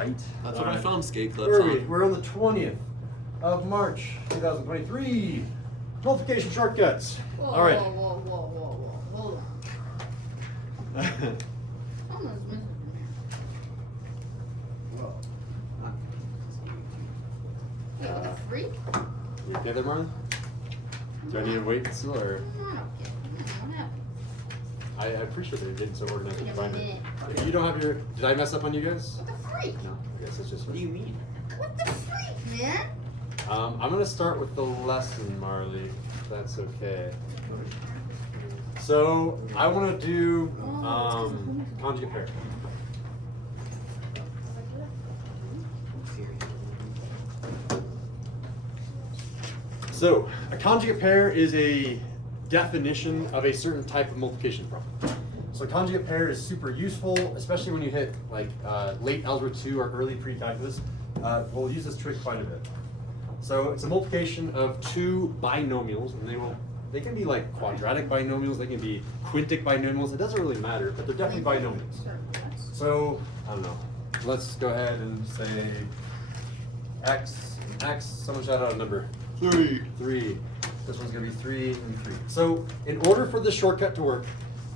right. That's what I found skate clips Where are we? on. We're on the 20th of March, 2023. Multiplication shortcuts. Whoa, All right. whoa, whoa, whoa, whoa, whoa. Hold on. Someone's missing from here. Wait, what the freak? You get there, Marlon? Do I need to wait still, or? I don't get it. What happened? I'm pretty sure they did so organized to Give find me a it. minute. If you don't have your, did I mess up on you guys? What the freak? No, I guess it's just. What do you mean? What the freak, man? I'm gonna start with the lesson, Marley, if that's okay. So I want to do conjugate pair. So a conjugate pair is a definition of a certain type of multiplication problem. So conjugate pair is super useful, especially when you hit like late algebra 2 or early pre-calculus. We'll use this trick quite a bit. So it's a multiplication of two binomials, and they can be like quadratic binomials, they can be quintic binomials. It doesn't really matter, but they're definitely binomials. So I don't know. Let's go ahead and say x and x. Someone shout out a number. 3. 3. This one's gonna be 3 and 3. So in order for the shortcut to work,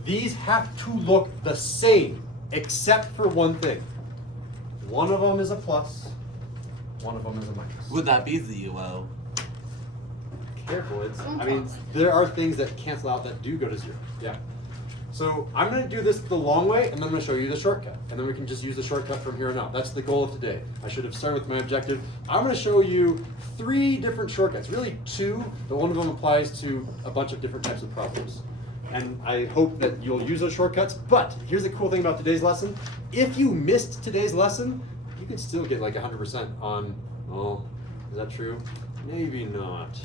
these have to look the same, except for one thing. One of them is a plus, one of them is a minus. Would that be 0? Careful, I mean, there are things that cancel out that do go to 0. Yeah. So I'm going to do this the long way, and then I'm going to show you the shortcut. And then we can just use the shortcut from here on out. That's the goal of today. I should have started with my objective. I'm going to show you 3 different shortcuts, really 2, but one of them applies to a bunch of different types of problems. And I hope that you'll use those shortcuts. But here's the cool thing about today's lesson. If you missed today's lesson, you can still get like 100% on, oh, is that true? Maybe not.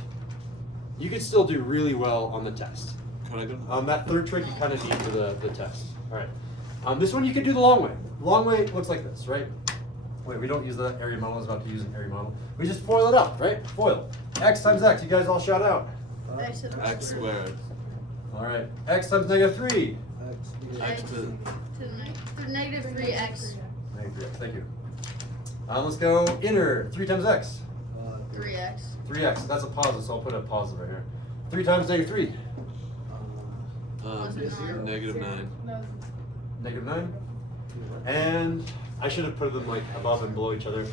You could still do really well on the test. Could I go? That third trick you kind of need for the test. All right. This one you can do the long way. The long way looks like this, right? Wait, we don't use the area model. I was about to use an area model. We just FOIL it up, right? FOIL. X times X. You guys all shout out. X squared. All right. X times negative 3. X to negative 3x. Negative 3X. Thank you. Let's go inner. 3 times X. 3x. 3X. That's a positive, so I'll put a positive right here. 3 times negative 3. negative 9. Negative 9. And I should have put them like above and below each other.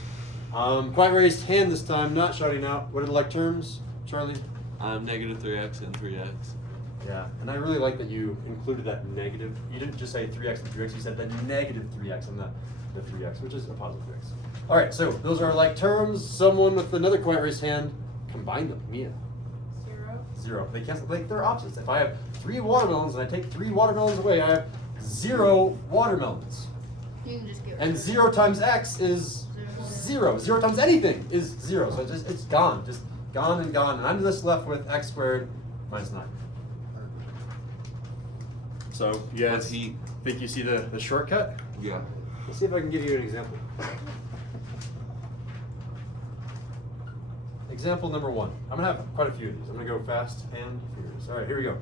Quite raised hand this time, not shouting out. What are the like terms, Charlie? Negative 3x and 3x. Yeah, and I really like that you included that negative. You didn't just say 3x and 3x, you said the negative 3x and the 3x, which is a positive 3x. All right, so those are like terms. Someone with another quite raised hand, combine them. Mia. 0. They cancel, like they're opposites. If I have 3 watermelons and I take 3 watermelons away, I have 0 watermelons. You can just get And 0 times x is 0. 0 times anything is 0. So it's gone. Just gone and gone. And I'm just left with x squared minus 9. So you guys think you see the shortcut? Yeah. Let's see if I can give you an example. Example number 1. I'm going to have quite a few of these. I'm going to go fast and furious. All right, here we go.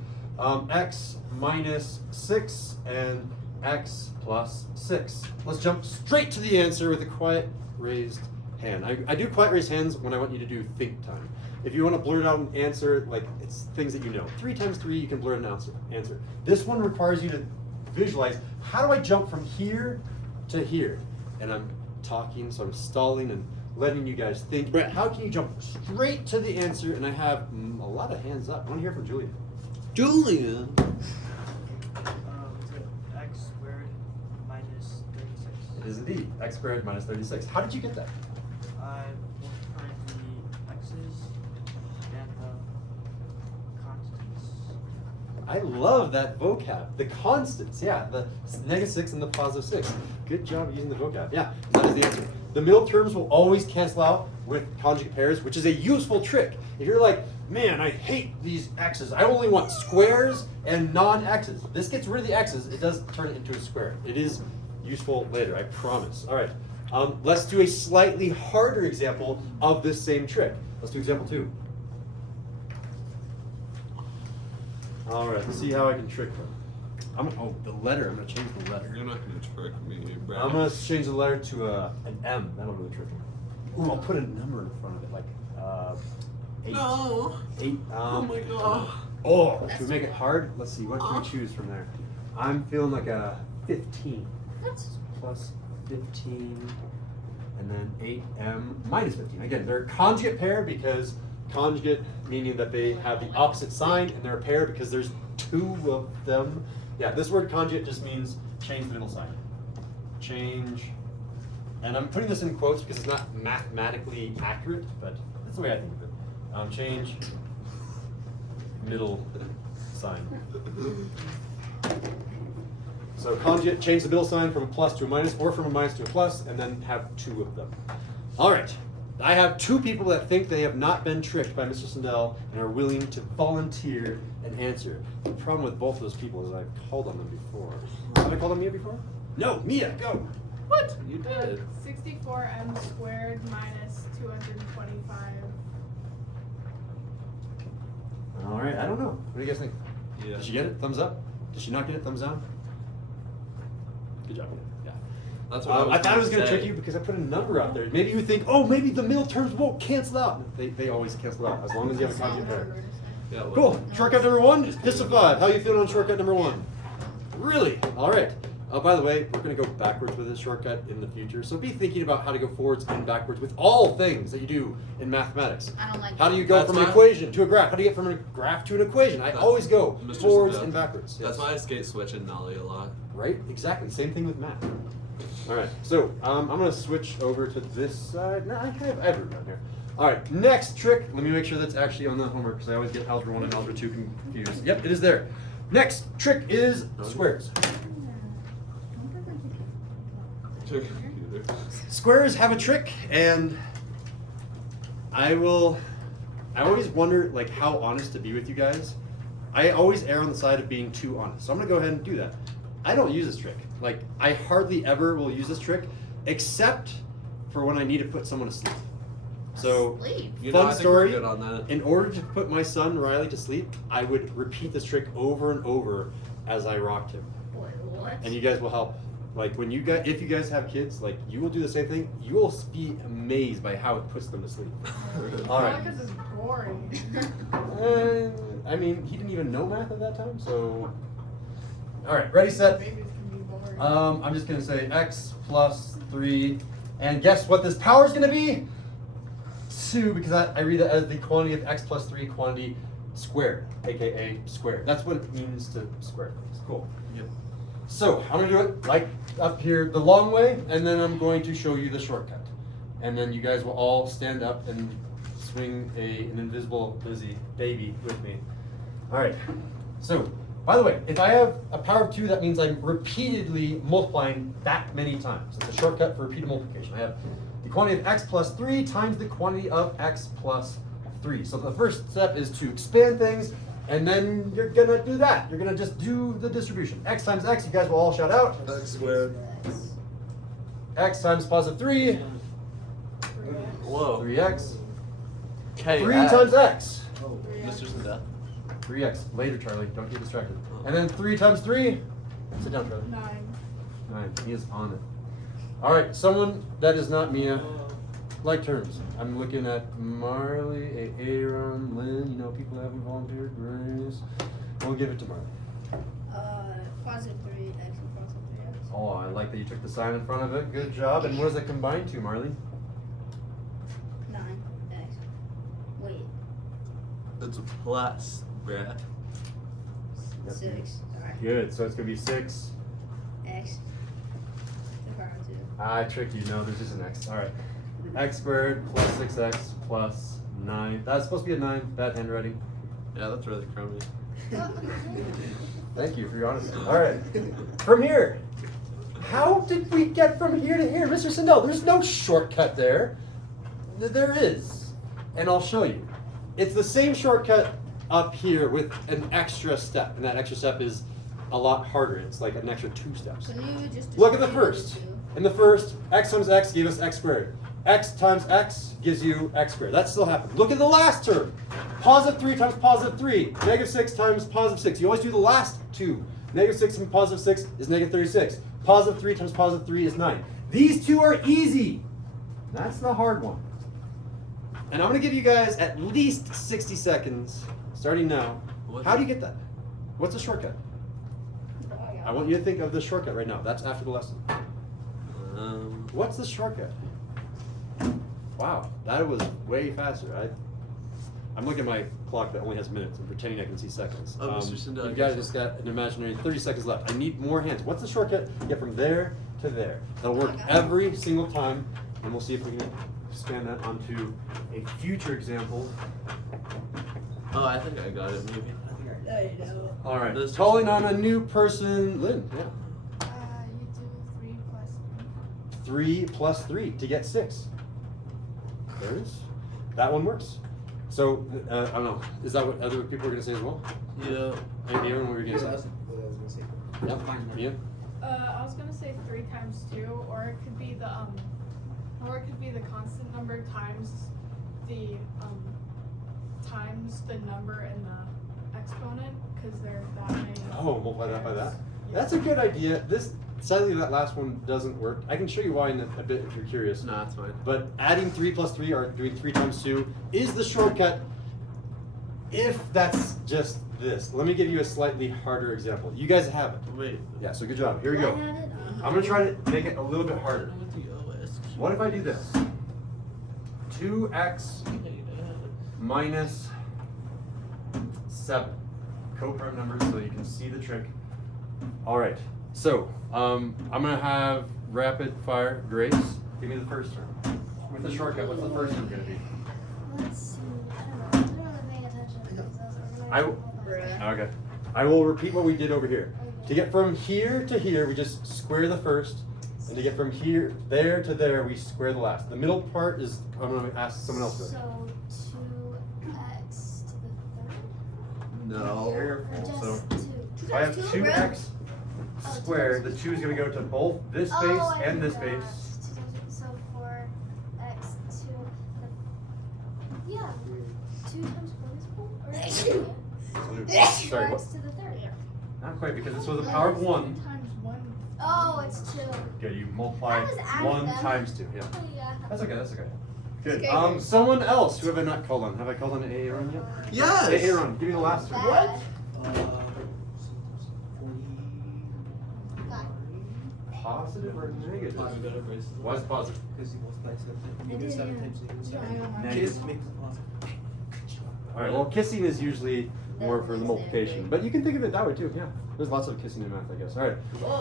X minus 6 and x plus 6. Let's jump straight to the answer with a quiet raised hand. I do quiet raised hands when I want you to do think time. If you want to blurt out an answer, like it's things that you know. 3 times 3, you can blurt an answer. This one requires you to visualize, how do I jump from here to here? And I'm talking, so I'm stalling and letting you guys think. Brett, how can you jump straight to the answer? And I have a lot of hands up. I want to hear from Julia. Julia. X squared minus 36. It is indeed x squared minus 36. How did you get that? I multiplied the x's and the constants. I love that vocab. The constants, yeah. The negative 6 and the positive 6. Good job using the vocab. Yeah, that is the answer. The middle terms will always cancel out with conjugate pairs, which is a useful trick. If you're like, man, I hate these x's. I only want squares and non-x's. This gets rid of the x's. It does turn it into a square. It is useful later, I promise. All right, let's do a slightly harder example of this same trick. Let's do example 2. All right, let's see how I can trick them. the letter. I'm gonna change the letter. You're not gonna trick me, bro. I'm gonna change the letter to an M. That'll really trick me. Ooh, I'll put a number in front of it, like 8. No. 8. Oh my god. Oh, should we make it hard? Let's see. What can we choose from there? I'm feeling like a 15. That's Plus 15, and then 8M minus 15. Again, they're a conjugate pair because conjugate meaning that they have the opposite sign, and they're a pair because there's 2 of them. Yeah, this word conjugate just means change the middle sign. Change, and I'm putting this in quotes because it's not mathematically accurate, but that's the way I think of it. Change middle sign. So conjugate, change the middle sign from a plus to a minus, or from a minus to a plus, and then have 2 of them. All right. I have 2 people that think they have not been tricked by Mr. Sindel and are willing to volunteer and answer. The problem with both of those people is I've called on them before. Have I called on Mia before? No, Mia, go. What? You did. 64m squared minus 225. All right, I don't know. What do you guys think? Yeah. Did she get it? Thumbs up? Did she not get it? Thumbs down? Good job. Yeah. That's what I thought it was going to say. trick you because I put a number out there. Maybe you would think, oh, maybe the middle terms won't cancel out. They always cancel out as long as you have a conjugate pair. Yeah, well, Cool. Shortcut number 1, just a 5. How you feeling on shortcut number 1? Really? All right. By the way, we're going to go backwards with this shortcut in the future. So be thinking about how to go forwards and backwards with all things that you do in mathematics. I don't like How do you go That's from an why- equation to a graph? How do you get from a graph to an equation? I That's- always go Mr. forwards Sindel. and backwards. That's Yes. why I skate switch and nollie a lot. Right? Exactly. Same thing with math. All right. So I'm going to switch over to this side. No, I have room down here. All right. Next trick. Let me make sure that's actually on the homework because I always get Algebra 1 and Algebra 2 confused. Yep, it is there. Next trick is squares. Trick computer. Squares have a trick, and I always wonder like how honest to be with you guys. I always err on the side of being too honest. So I'm gonna go ahead and do that. I don't use this trick. Like I hardly ever will use this trick, except for when I need to put someone to sleep. So Sleep. You know, fun I think story. we're good on that. In order to put my son Riley to sleep, I would repeat this trick over and over as I rocked him. Wait, what? And you guys will help. Like when you guys, if you guys have kids, like you will do the same thing. You will be amazed by how it puts them to sleep. All right. Because it's boring. I mean, he didn't even know math at that time, so. All right, ready, set. Babies can be boring. I'm just gonna say x plus 3, and guess what this power is gonna be? 2, because I read it as the quantity of x plus 3 quantity squared, aka squared. That's what it means to square things. Cool. Yep. So I'm gonna do it like up here the long way, and then I'm going to show you the shortcut, and then you guys will all stand up and swing an invisible busy baby with me. All right. So by the way, if I have a power of 2, that means I'm repeatedly multiplying that many times. It's a shortcut for repeated multiplication. I have the quantity of x plus 3 times the quantity of x plus 3. So the first step is to expand things. And then you're gonna do that. You're gonna just do the distribution. X times x, you guys will all shout out. X squared. X times positive 3, Whoa. 3x. K. 3 times x, Mr. Sindel. 3x. Later, Charlie, don't get distracted. And then 3 times 3, sit down, Charlie. 9. 9, he is on it. All right, someone that is not Mia, like terms. I'm looking at Marley, Aaron, Lynn, you know, people that haven't volunteered, Grace. We'll give it to Marley. Positive 3x and positive 3x. Oh, I like that you took the sign in front of it. Good job. And what does that combine to, Marley? 9x. Wait, It's a plus, bruh. 6. Alright. Good. So it's gonna be 6. X. The power of 2. I tricked you. No, there's just an x. All right. X squared plus 6x plus 9. That's supposed to be a 9. Bad handwriting. Yeah, that's really crummy. Thank you for your honesty. All right. From here. How did we get from here to here? Mr. Sindel, there's no shortcut there. There is. And I'll show you. It's the same shortcut up here with an extra step. And that extra step is a lot harder. It's like an extra 2 steps. Can you just Look at the describe first. two? In the first, x times x gave us x squared. X times x gives you x squared. That still happened. Look at the last term. Positive 3 times positive 3. Negative 6 times positive 6. You always do the last 2 Negative 6 times positive 6 is negative 36. Positive 3 times positive 3 is 9. These two are easy. That's the hard one. And I'm going to give you guys at least 60 seconds, starting now. How do you get that? What's a shortcut? I want you to think of the shortcut right now. That's after the lesson. What's the shortcut? Wow, that was way faster. I'm looking at my clock that only has minutes and pretending I can see seconds. Oh, Mr. Sindel, you guys just got an imaginary 30 seconds left. I need more hands. What's the shortcut? Get from there to there. That'll work every single time, and we'll see if we can expand that onto a future example. Oh, I think I got it, maybe. All right, This- calling on a new person. Lynn, yeah. You do 3 plus 3 plus 3 to get 6. There it is. That one works. So, I don't know. Is that what other people are going to say as well? Yeah. Hey, Aaron, what were you going to say? That's what I was gonna say. Yep. Ian? I was gonna say 3 times 2, or it could be the constant number times the number and the exponent, because there are that many. Oh, multiply that by that? pairs. That's a good idea. Sadly, that last one doesn't work. I can show you why in a bit if you're curious. No, it's fine. But adding 3 plus 3 or doing 3 times 2 is the shortcut if that's just this. Let me give you a slightly harder example. You guys have it. Wait. Yeah, so good job. Here we go. I'm going to try to make it a little bit harder. With the OS. What if I do this? 2x minus 7. Co-prime numbers so you can see the trick. All right, so I'm gonna have rapid fire. Grace, give me the first term. With the shortcut, what's the first term gonna be? Let's see. I don't know. I'm not really paying attention because I was organizing. Okay. I will repeat what we did over here. To get from here to here, we just square the first, and to get from here there to there, we square the last. The middle part is I'm gonna ask someone else to do it. So 2x to the third? No. Or Careful. just So 2? if I have 2x squared, the 2 is gonna go to both this space and this space. So 4x to the... Yeah. 2 times 4 is 4? Or Sorry, what? 4x to the third? Not quite, because this was the power of 1. 2 times 1. Oh, it's 2. Okay, you multiply I was adding 1 them. times 2. Yeah. Oh, yeah. That's okay, that's okay. Good. Okay. Someone else. Who have I not called on? Have I called on Aaron yet? Yes! Hey, Aaron, give me the last one. Bad. 40. Positive or negative? Positive. Why is it positive? Because you multiply 7 times. You do 7 times 7. Negative. Kiss makes it positive. All right. Well, kissing is usually more for the multiplication, but you can think of it that way too. Yeah. There's lots of kissing in math, I guess. All right.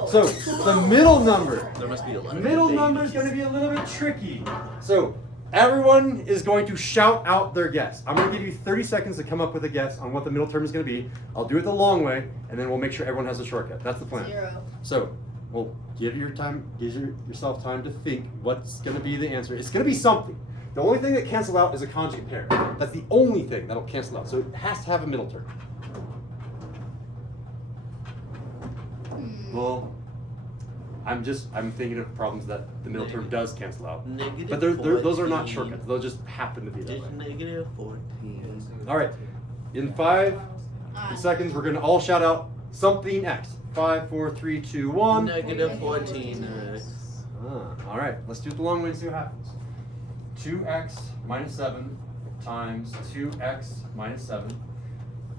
So the middle number. There must be a lot of Middle babies. number is going to be a little bit tricky. So everyone is going to shout out their guess. I'm going to give you 30 seconds to come up with a guess on what the middle term is going to be. I'll do it the long way, and then we'll make sure everyone has a shortcut. That's the plan. 0. So we'll give yourself time to think what's going to be the answer. It's going to be something. The only thing that cancels out is a conjugate pair. That's the only thing that'll cancel out. So it has to have a middle term. Well, I'm thinking of problems that the middle term does cancel out. Negative But those are not 14. shortcuts. They'll just happen to be that Just way. negative 14. All right. In 5 seconds, we're going to all shout out something X. 5, 4, 3, 2, 1. Negative 14. All right. Let's do it the long way and see what happens. 2x minus 7 times 2x minus 7.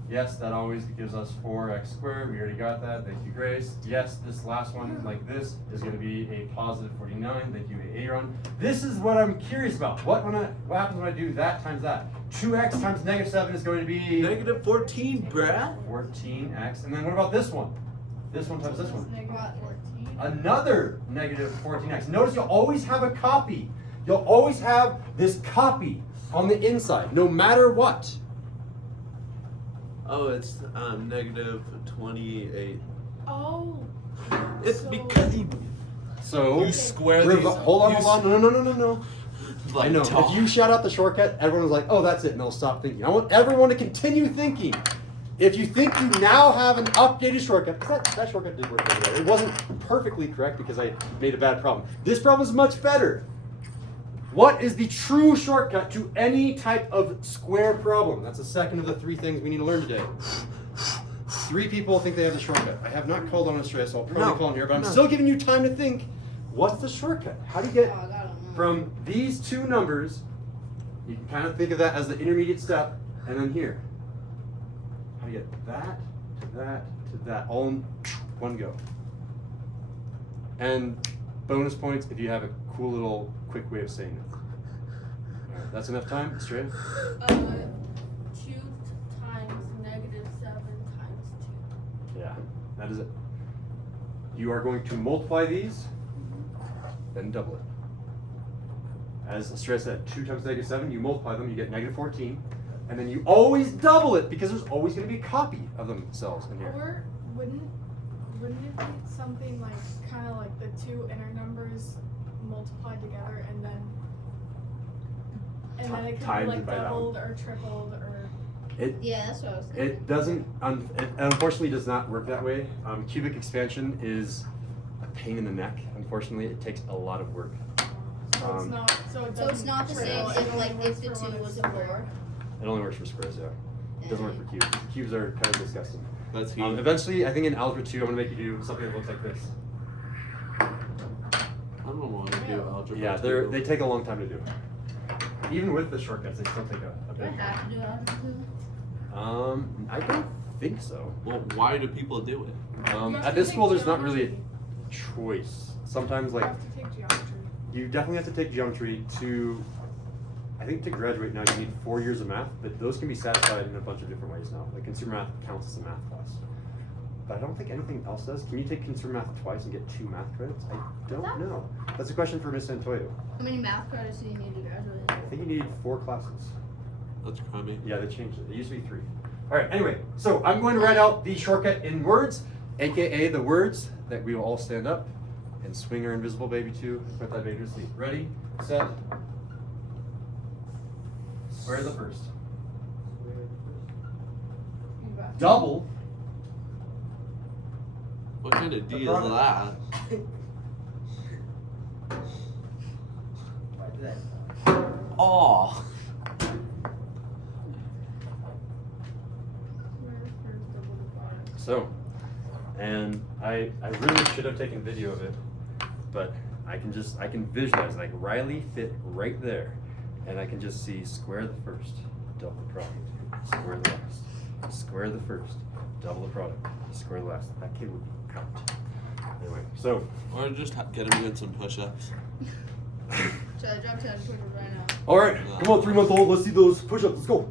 Yes, that always gives us 4x squared. We already got that. Thank you, Grace. Yes, this last one, like this, is going to be a positive 49. Thank you, Aaron. This is what I'm curious about. What happens when I do that times that? 2x times negative 7 is going to be Negative 14, bruh. 14x. And then what about this one? This one times this one. Negative 14. Another negative 14x. Notice you'll always have a copy. You'll always have this copy on the inside, no matter what. Oh, it's negative 28. Oh. It's So- because you So square these. hold on. No. Like I know. top. If you shout out the shortcut, everyone's like, "Oh, that's it," and they'll stop thinking. I want everyone to continue thinking. If you think you now have an updated shortcut, 'cause that shortcut did work anyway. It wasn't perfectly correct because I made a bad problem. This problem is much better. What is the true shortcut to any type of square problem? That's the second of the 3 things we need to learn today. 3 people think they have the shortcut. I have not called on Australia, so I'll probably No, call on here, but I'm no. still giving you time to think. What's the shortcut? How do you get Oh, I don't know. from these 2 numbers? You can kind of think of that as the intermediate step, and then here. How do you get that to that to that, all in one go? And bonus points if you have a cool little quick way of saying it. All right, that's enough time, Australia? 2 times negative 7 times 2. Yeah, that is it. You are going to multiply these, then double it. As Australia said, 2 times negative 7, you multiply them, you get negative 14. And then you always double it because there's always going to be a copy of themselves in here. Or wouldn't it be something like kind of like the 2 inner numbers multiplied together and then it could Times be like by that doubled or tripled or It Yeah, that's what I was thinking. it doesn't it unfortunately does not work that way. Cubic expansion is a pain in the neck. Unfortunately, it takes a lot of work. so it's not So it's doesn't not the triple, same it if only like works if the for 2 when was it's a 4. It only works for squares, yeah. It doesn't work for cubes. Cubes are kind of disgusting. That's huge. Eventually, I think in Algebra 2, I'm going to make you do something that looks like this. I don't want to do algebra. Yeah, they take a long time to do. Even with the shortcuts, they still take a Do I bit. have to do algebra 2? I don't think so. Well, why do people do it? You have At to this take school, there's not really geometry. a choice. Sometimes, You like, have to take geometry. you definitely have to take geometry to, I think to graduate now you need 4 years of math, but those can be satisfied in a bunch of different ways now. Like consumer math counts as a math class. But I don't think anything else does. Can you take consumer math twice and get 2 math credits? I don't know. That's a question for Miss Santoyo. How many math credits do you need to graduate? I think you need 4 classes. That's crummy. Yeah, they changed it. It used to be 3. All right, anyway, so I'm going to write out the shortcut in words, aka the words that we will all stand up and swing our invisible baby to, put that baby to sleep. Ready, set, square the first. Double. What kind of D is product. that? Oh. So, and I really should have taken video of it, but I can visualize, like Riley fit right there, and I can just see square the first, double the product, square the last, square the first, double the product, square the last. That kid would be counted. Anyway, so. Or just get him doing some push-ups. So I dropped 10 pushes right now. All right, come on, 3-month-old, let's see those push-ups, let's go.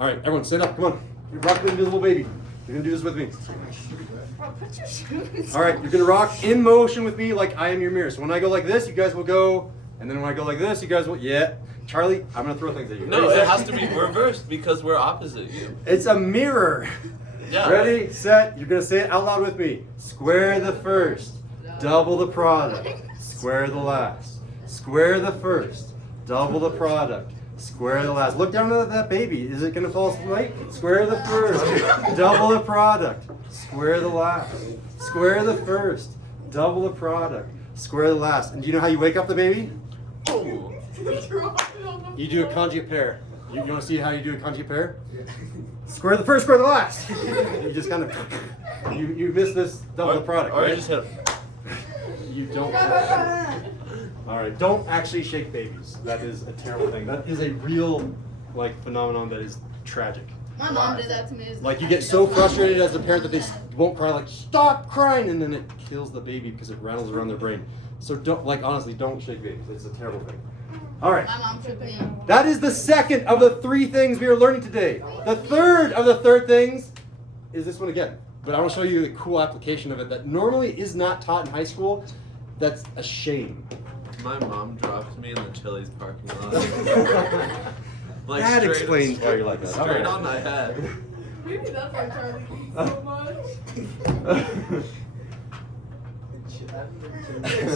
All right, everyone, stand up, come on. You rock the invisible baby. You're gonna do this with me. Bro, put your shoes. All right, you're gonna rock in motion with me like I am your mirror. So when I go like this, you guys will go, and then when I go like this, you guys will, yeah. Charlie, I'm gonna throw things at you. No, Ready, it set? has to be reversed because we're opposite you. It's a mirror. Yeah. Ready, set, you're gonna say it out loud with me. Square the first, double the product, square the last. Square the first, double the product, square the last. Look down at that baby. Is it gonna fall asleep? Square the first, double the product, square the last. Square the first, double the product, square the last. And do you know how you wake up the baby? Oh. You do a conjugate pair. You wanna see how you do a conjugate pair? Square the first, square the last. You just kind of, you miss this double the product, Or right? you just hit You don't. All right, don't actually shake babies. That is a terrible thing. That is a real, like, phenomenon that is tragic. My mom did that to me. Like, you get so frustrated as a parent that they won't cry, like, stop crying, and then it kills the baby because it rattles around their brain. So don't, like, honestly, don't shake babies. It's a terrible thing. All right. My mom shook me. That is the second of the 3 things we are learning today. The third of the third things is this one again. But I want to show you the cool application of it that normally is not taught in high school. That's a shame. My mom dropped me in the Chili's parking lot. Like That straight- explains why you're like that. Straight Alright. on my head. Maybe that's why Charlie eats so much.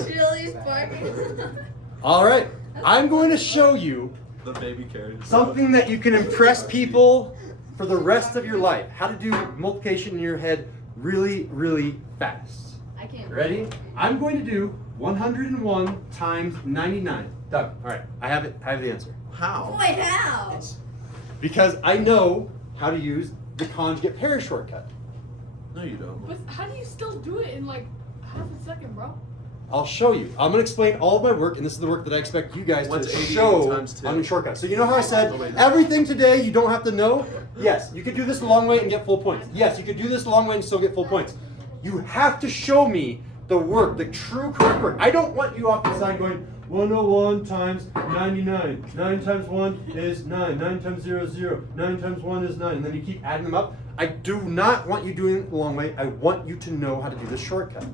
Chili's parking. All right, I'm going to show you The baby carriage. something that you can impress people for the rest of your life. How to do multiplication in your head really, really fast. I can't. Ready? I'm going to do 101 times 99. Doug, all right, I have it. I have the answer. How? Wait, how? Because I know how to use the conjugate pair shortcut. No, you don't. But how do you still do it in like half a second, bro? I'll show you. I'm gonna explain all of my work, and this is the work that I expect you guys What's to 88 show times 2? on your shortcut. So you know how I said Oh, wait. everything today you don't have to know? Yes, you could do this the long way and get full points. Yes, you could do this the long way and still get full points. You have to show me the work, the true correct work. I don't want you off the side going 101 times 99. 9 times 1 is 9. 9 times 0 is 0. 9 times 1 is 9. And then you keep adding them up. I do not want you doing it the long way. I want you to know how to do this shortcut.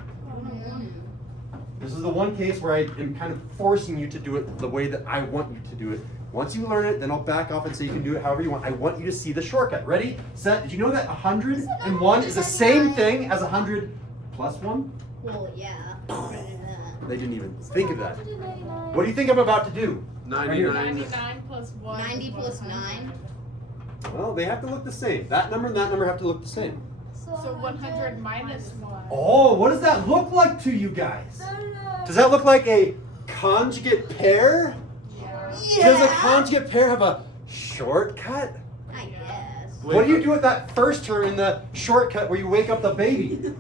This is the one case where I am kind of forcing you to do it the way that I want you to do it. Once you learn it, then I'll back off and say you can do it however you want. I want you to see the shortcut. Ready, set. Did you know that 101 is the same thing as 100 plus 1? Well, yeah. They didn't even think of that. What do you think I'm about to do? 99. 99 plus 1. 90 plus 9. Well, they have to look the same. That number and that number have to look the same. So 100 minus 1. Oh, what does that look like to you guys? Does that look like a conjugate pair? Yeah. Does a conjugate pair have a shortcut? I guess. Wait, What do you do with that first term in the shortcut where you wake up the baby?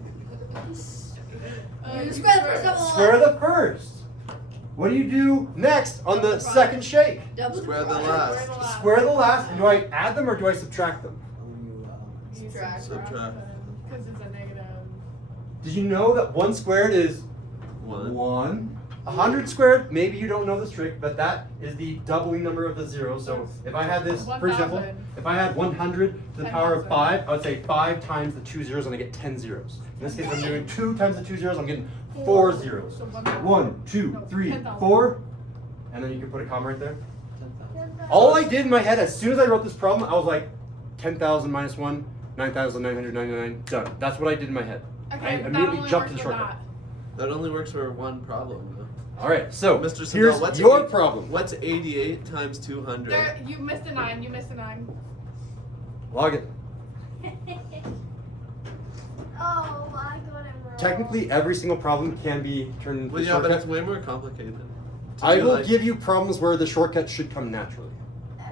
You square the first double. Square the first. What do you do next on the second shake? Double Square the front. last. Square the last, and do I add them or do I subtract them? Subtract. Subtract. Because it's a negative. Did you know that 1 squared is 1. 1? 100 squared, maybe you don't know this trick, but that is the doubling number of the zero. So if I had this, for example, 1,000. if I had 100 to the power of 10,000. 5, I would say 5 times the 2 zeros and I get 10 zeros. In this case, I'm doing 2 times the 2 zeros, I'm getting 4 zeros. So 1, 2, 3, 10,000. 4, and then you can put a comma right there. All I did in my head, as soon as I wrote this problem, I was like, 10,000 minus 1, 9,999, done. That's what I did in my head. Okay, I that immediately only jumped to works the with shortcut. That only works for one problem, though. All right, so Mr. Sindel, here's what's your problem. What's 88 times 200? There, you missed a 9. You missed a 9. Log it. Oh, I got it wrong. Technically, every single problem can be turned into Well, a yeah, but it's shortcut. way more complicated. To I do, will like- give you problems where the shortcut should come naturally.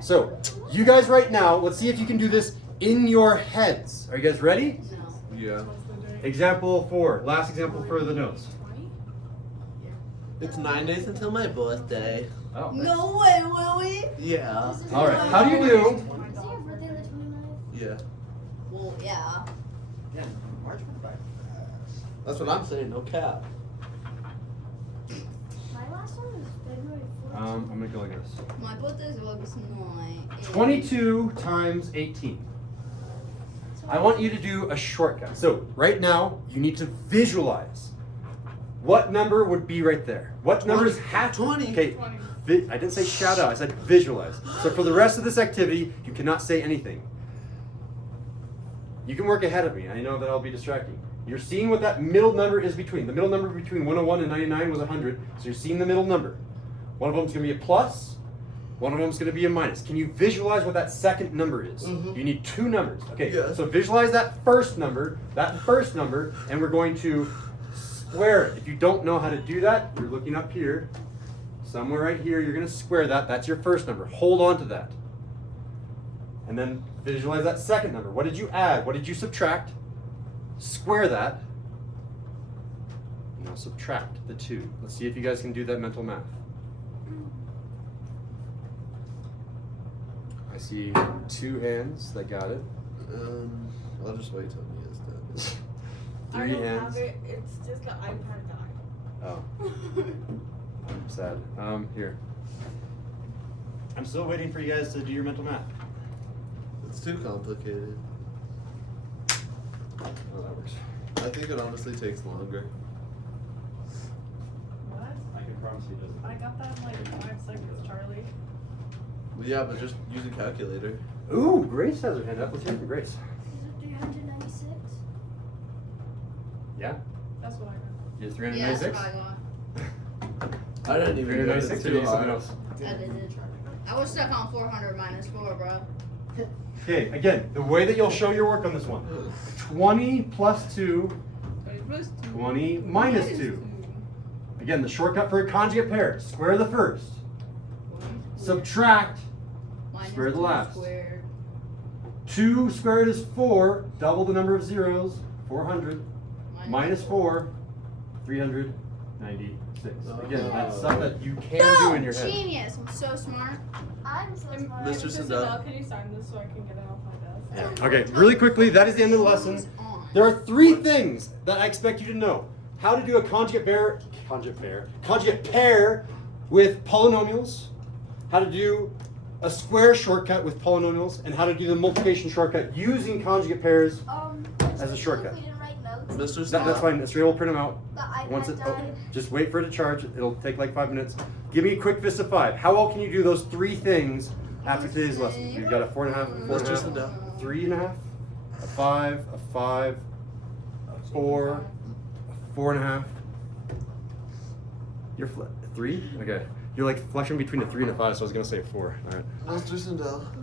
So, you guys right now, let's see if you can do this in your heads. Are you guys ready? No. Yeah. Example 4, last example for the notes. 20? It's 9 days until my birthday. Oh, No way, Willie. Yeah. all right, how do you do? Is your birthday the 29th? Yeah. Well, yeah. Yeah, March 25. That's what I'm saying, no cap. My last one was February 14th. I'm gonna go like this. My birthday's August 9th. 22 times 18. I want you to do a shortcut. So right now, you need to visualize what number would be right there. What numbers have 20. Okay, 20. I didn't say shout out. I said visualize. So for the rest of this activity, you cannot say anything. You can work ahead of me. I know that I'll be distracting. You're seeing what that middle number is between. The middle number between 101 and 99 was 100. So you're seeing the middle number. One of them is going to be a plus. One of them is going to be a minus. Can you visualize what that second number is? Mhm. You need 2 numbers. Okay, Yeah. so visualize that first number, and we're going to square it. If you don't know how to do that, you're looking up here. Somewhere right here, you're going to square that. That's your first number. Hold on to that. And then visualize that second number. What did you add? What did you subtract? Square that. Now subtract the 2. Let's see if you guys can do that mental math. I see 2 hands that got it. I'll just wait till he is done. 3 hands. It's just the iPad died. Oh, I'm sad. Here. I'm still waiting for you guys to do your mental math. It's too complicated. Oh, that works. I think it honestly takes longer. What? I can promise you it doesn't. I got that in like 5 seconds, Charlie. Well, yeah, but just use a calculator. Ooh, Grace has her hand up. Let's hear from Grace. Is it 396? Yeah? That's what I got. You're Yeah, that's 396? what I got. I didn't even get it. 396 It's or too you something hard. else? I did it. I was stuck on 400 minus 4, bro. Okay, again, the way that you'll show your work on this one. 20 plus 2, 20 minus 2. Again, the shortcut for a conjugate pair. Square the first. Subtract. Minus Square the 2 last. Squared. 2 squared is 4. Double the number of zeros. 400 minus 4, 396. Again, that's stuff that you can do in your head. Genius! I'm so smart. I'm so smart. Mr. Sindel. Can you sign this so I can get it off my desk? Yeah. Okay, really quickly, that is the end of the lesson. There are 3 things that I expect you to know. How to do a conjugate pair with polynomials, how to do a square shortcut with polynomials, and how to do the multiplication shortcut using conjugate pairs as a shortcut. We didn't write notes. Mr. That's Sindel. fine, Estrella will print them out. The iPad Once it, died. just wait for it to charge. It'll take like 5 minutes. Give me a quick fist of 5. How well can you do those 3 things after today's lesson? You've got a 4.5, a Mr. 4.5, Sindel. 3.5, a 5, a 5, a 4, a 4.5. You're 3? Okay. You're like flushing between a 3 and a 5, so I was gonna say 4. All right. Mr. Sindel.